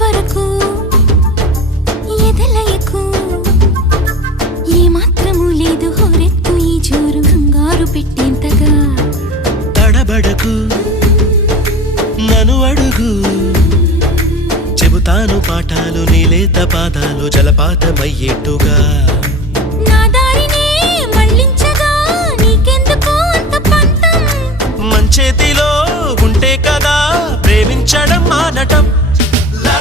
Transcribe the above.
వరకు ఎదలయకు ఏ మాత్రము లేదు హోరెత్తు ఈ జోరు కంగారు పెట్టేంతగా తడబడకు నన్ను అడుగు చెబుతాను పాఠాలు నీలేత పాదాలు జలపాతమయ్యేట్టుగా నా దారినే మళ్ళించగా నీకెందుకు అంత పంతం మంచేతిలో ఉంటే కదా ప్రేమించడం మానటం